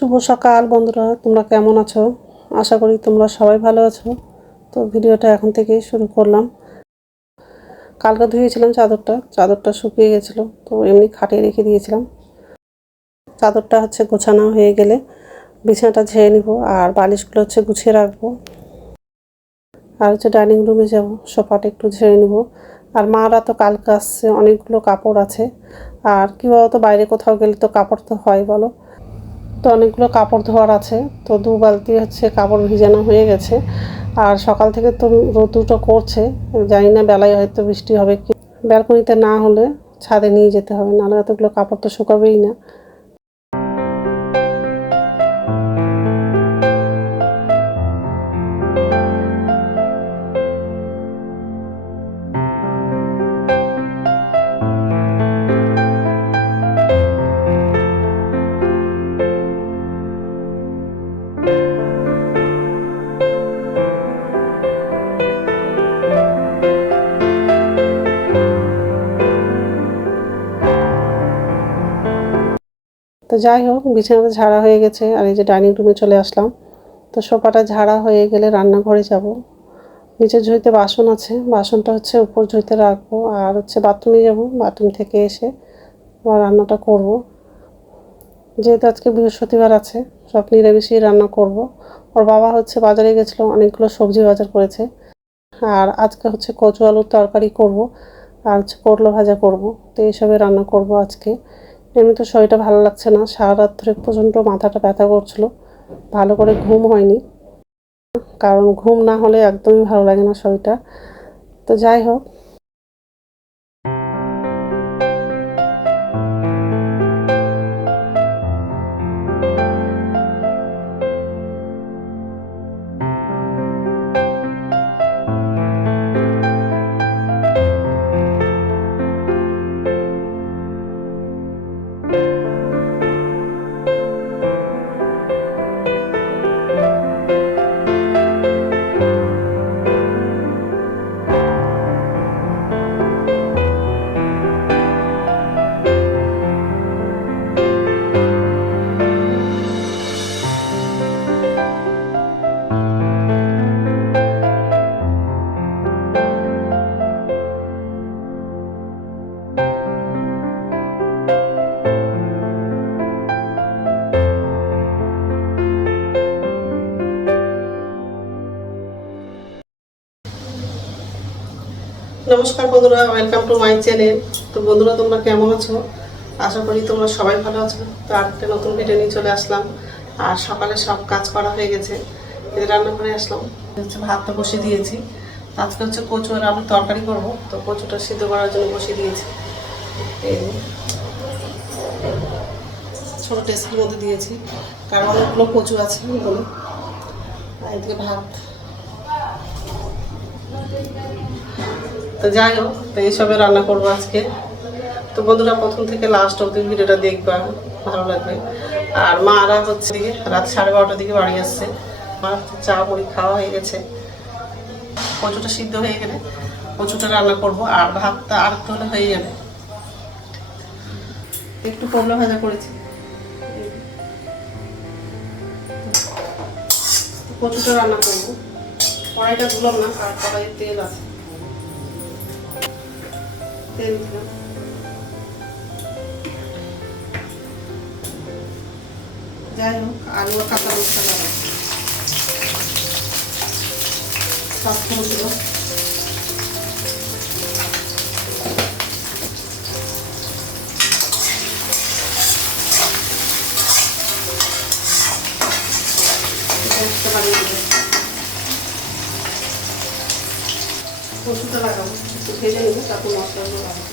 শুভ সকাল বন্ধুরা, তোমরা কেমন আছো? আশা করি তোমরা সবাই ভালো আছো। তো ভিডিওটা এখন থেকেই শুরু করলাম। কালকে ধুয়েছিলাম চাদরটা শুকিয়ে গেছিলো, তো এমনি খাটিয়ে রেখে দিয়েছিলাম। চাদরটা গোছানো হয়ে গেলে বিছানাটা ঝেড়ে নিব, আর বালিশগুলো গুছিয়ে রাখবো। আর ডাইনিং রুমে যাব, সোফাটা একটু ঝেড়ে নিব। আর মারা তো কালকে আসছে, অনেকগুলো কাপড় আছে। আর কি বলতো, বাইরে কোথাও গেলে তো কাপড় তো হয় বলো। তো অনেকগুলো কাপড় ধোয়ার আছে, তো 2 বালতি কাপড় ভিজানো হয়ে গেছে। আর সকাল থেকে তো রোদ্দুরটা করছে, জানি না বেলায় হয়তো বৃষ্টি হবে কি। ব্যালকনিতে না হলে ছাদে নিয়ে যেতে হবে, নাহলে এতগুলো কাপড় তো শুকাবেই না। তো যাই হোক, বিছানাটা ঝাড়া হয়ে গেছে, আর এই যে ডাইনিং রুমে চলে আসলাম। তো সোফাটা ঝাড়া হয়ে গেলে রান্নাঘরে যাব। নিচের ঝুড়িতে বাসন আছে, বাসনটা উপর ঝুড়িতে রাখবো। আর বাথরুমে যাব, বাথরুম থেকে এসে আবার রান্নাটা করব। যেহেতু আজকে বৃহস্পতিবার আছে, সব নিরামিষই রান্না করব। ওর বাবা বাজারে গেছিলো, অনেকগুলো সবজি বাজার করেছে। আর আজকে কচু আলুর তরকারি করব, আর করলা ভাজা করব। তো এইসবে রান্না করব আজকে। এমনি তো শরীরটা ভালো লাগছে না, সারা রাত ধরে প্রচণ্ড মাথাটা ব্যথা করছিল, ভালো করে ঘুম হয়নি। কারণ ঘুম না হলে একদমই ভালো লাগে না শরীরটা। তো যাই হোক, নমস্কার বন্ধুরা, ওয়েলকাম টু মাই চ্যানেল। তো বন্ধুরা, তোমরা কেমন আছো? আশা করি তোমরা সবাই ভালো আছো। তো আরেকটা নতুন ভিডিও নিয়ে চলে আসলাম। আর সকালে সব কাজ করা হয়ে গেছে, এই রান্না করে আসলাম। ভাতটা বসিয়ে দিয়েছি। আজকে কচু আর আলুর তরকারি করব। তো কচুটা সিদ্ধ করার জন্য বসিয়ে দিয়েছি। এই ছোটো টেস্টের মধ্যে দিয়েছি, কারণ অনেকগুলো কচু আছে বলে। আর এদিকে ভাত। তো যাই হোক, তো এইসবে রান্না করবো আজকে। তো বন্ধুরা, প্রথম থেকে লাস্ট অবধি ভিডিওটা দেখবা, ভালো লাগবে। আর মারা দিকে রাত 12:30টার দিকে বাড়ি আসছে। আমার চা মুড়ি খাওয়া হয়ে গেছে। কচুটা সিদ্ধ হয়ে গেলে কচুটা রান্না করবো, আর ভাতটা আর একটু হলে হয়ে যাবে। একটু করলা ভাজা করেছি, কচুটা রান্না করবো। কড়াইটা ধুলাম না, আর কড়াইয়ে তেল আছে, তেল দিলাম। যাই হোক, আলু আর কাঁচা মশলা লাগাবো। পাঁচফোড়ন দিলাম, কচুটা লাগাবো, একটু ভেজে নেবো, তারপর মশলাগুলো লাগাবো।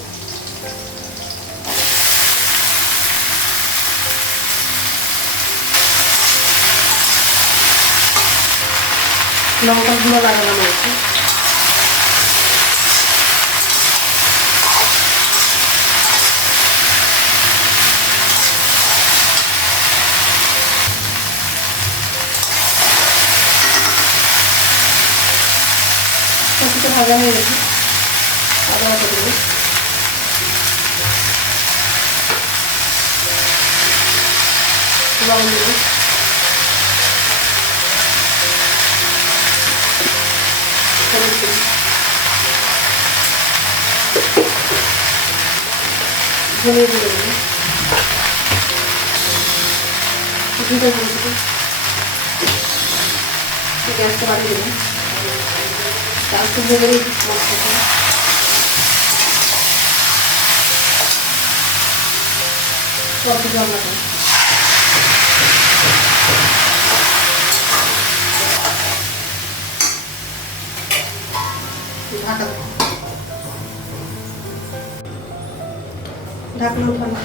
লঙ্কা গুঁড়ো লাগালাম একটু। কচুটা ভাজা হয়ে গেছে, আদা বাটা দেবো, লবণ দেবো। ধনিয়া দিয়ে দেবো, ঘিটা দিয়ে দেবো, গ্যাসটা বাড়িয়ে দেবো, তারপর ভেবে মশলাটা কত জল লাগে ঢাকা দেবো, ঢাকনা উঠানো।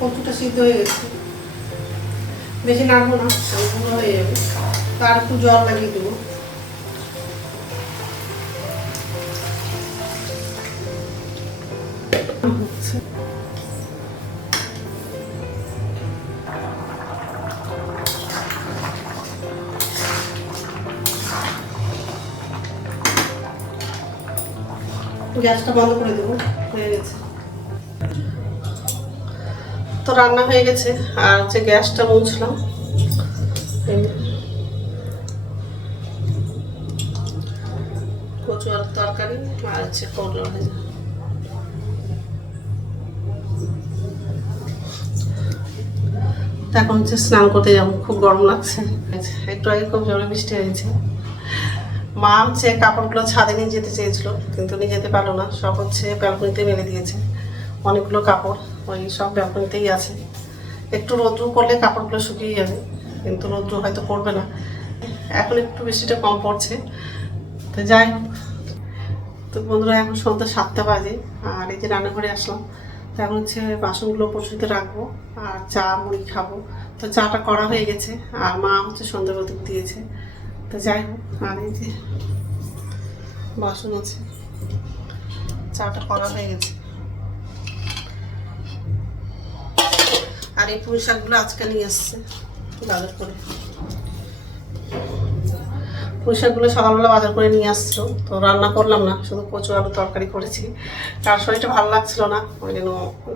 কতটা সিদ্ধ হয়ে গেছে, বেশি নাড়বো না, পুরো হয়ে যাবে। তার একটু জল লাগিয়ে দেবো। গ্যাসটা বন্ধ করে দেবো, হয়ে গেছে তো, রান্না হয়ে গেছে। আর যে গ্যাসটা মুছলাম, কচু আর তরকারি আর হচ্ছে করলা ভাজা। এখন হচ্ছে স্নান করতে যাবো, খুব গরম লাগছে। একটু আগে খুব জোরে বৃষ্টি হয়েছে। মা হচ্ছে কাপড়গুলো ছাদে নিয়ে যেতে চেয়েছিল, কিন্তু নিয়ে যেতে পারলো না, সব হচ্ছে ব্যালকনিতে মেলে দিয়েছে। অনেকগুলো কাপড় ওই সব ব্যালকনিতেই আছে। একটু রৌদ্র করলে কাপড়গুলো শুকিয়ে যাবে, কিন্তু রৌদ্র হয়তো পড়বে না। এখন একটু বৃষ্টিটা কম পড়ছে, তো যাই হোক। তো বন্ধুরা, এখন সন্ধ্যা 7টা বাজে, আর এই যে রান্নাঘরে আসলাম। তো এখন হচ্ছে বাসনগুলো পরিশুদ্ধ রাখবো আর চা মুড়ি খাবো। তো চাটা করা হয়ে গেছে, আর মা হচ্ছে সন্ধ্যা প্রদীপ দিয়েছে। তো যাই হোক, আর এই যে বাসন আছে, চাটা করা হয়ে গেছে। আর এই পুঁই শাকগুলো আজকে নিয়ে আসছে বাজার করে। পুঁই শাকগুলো সকালবেলা বাজার করে নিয়ে আসছিল, তো রান্না করলাম না, শুধু কচু আলু তরকারি করেছি। কার শরীরটা ভালো লাগছিল না, ওই জন্য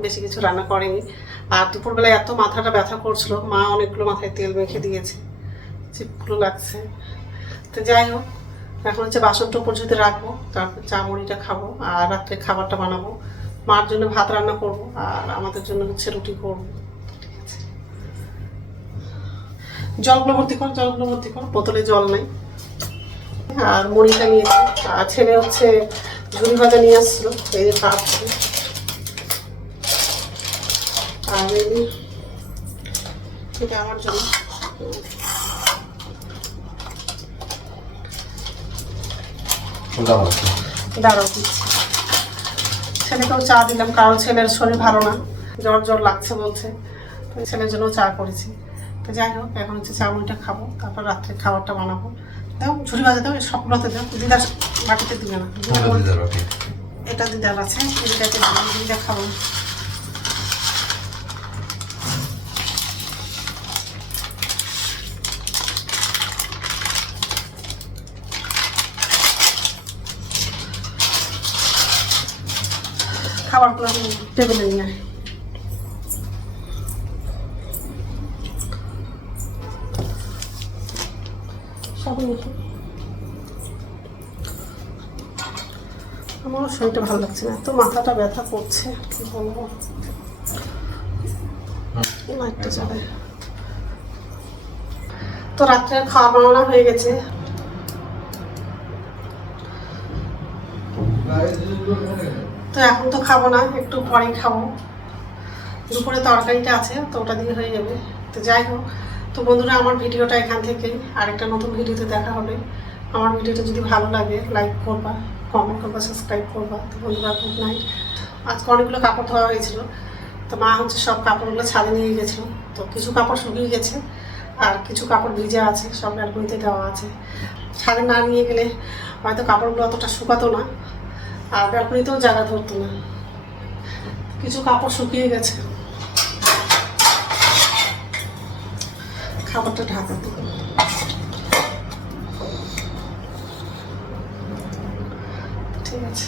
বেশি কিছু রান্না করেনি। আর দুপুরবেলায় এত মাথাটা ব্যথা করছিল, মা অনেকগুলো মাথায় তেল মেখে দিয়েছে, চিপগুলো লাগছে। তো যাই হোক, এখন হচ্ছে বাসনটা পর্যন্ত রাখবো, তারপর চা মুড়িটা খাবো, আর রাত্রে খাবারটা বানাবো। মার জন্য ভাত রান্না করবো, আর আমাদের জন্য হচ্ছে রুটি করবো। ঠিক আছে, জলগুলো ভর্তি কর, বোতলে জল নেই। আর মুড়িটা নিয়েছি, আর ছেলে হচ্ছে ঝুড়ি ভাজা নিয়ে আসছিল, এই যে কাটছি। আর এটা আমার জন্য দাঁড়াও দিচ্ছি। ছেলেকেও চা দিলাম, কারণ ছেলের শরীর ভালো না, জ্বর লাগছে বলছে, তো ছেলের জন্য চা করেছি। তো যাই হোক, এখন হচ্ছে চা মুড়িটা খাবো, তারপর রাত্রে খাবারটা বানাবো। দাও ঝুড়ি ভাজা দাও, সবগুলোতে দাও, দিদার বাটিতে দিবে না, এটা দিদার আছে, দিদাকে দিদা খাবো। খাবারগুলো আমি টেবিলে নিয়ে আয়। আমারও শরীরটা ভালো লাগছে না, এত মাথাটা ব্যথা করছে, কি বলবো। একটা যাবে তো, রাত্রে খাওয়া বানানো হয়ে গেছে। তো এখন তো খাবো না, একটু পরেই খাবো। দুপুরে তরকারিটা আছে, তো ওটা দিয়ে হয়ে যাবে। তো যাই হোক, তো বন্ধুরা, আমার ভিডিওটা এখান থেকে আরেকটা নতুন ভিডিওতে দেখা হবে। আমার ভিডিওটা যদি ভালো লাগে, লাইক করবা, কমেন্ট করবা, সাবস্ক্রাইব করবা। তো বন্ধুরা, গুড নাইট। আজকে অনেকগুলো কাপড় ধোয়া হয়েছিল, তো মা হচ্ছে সব কাপড়গুলো ছাদে নিয়ে গেছিলো। তো কিছু কাপড় শুকিয়ে গেছে, আর কিছু কাপড় ভিজে আছে, সব ব্যালকনিতে দেওয়া আছে। ছাদে না নিয়ে গেলে হয়তো কাপড়গুলো অতটা শুকাতো না, আর ব্যালকনিতেও জায়গা ধরতো না। কিছু কাপড় শুকিয়ে গেছে, খাবারটা ঢাকাতে। ঠিক আছে।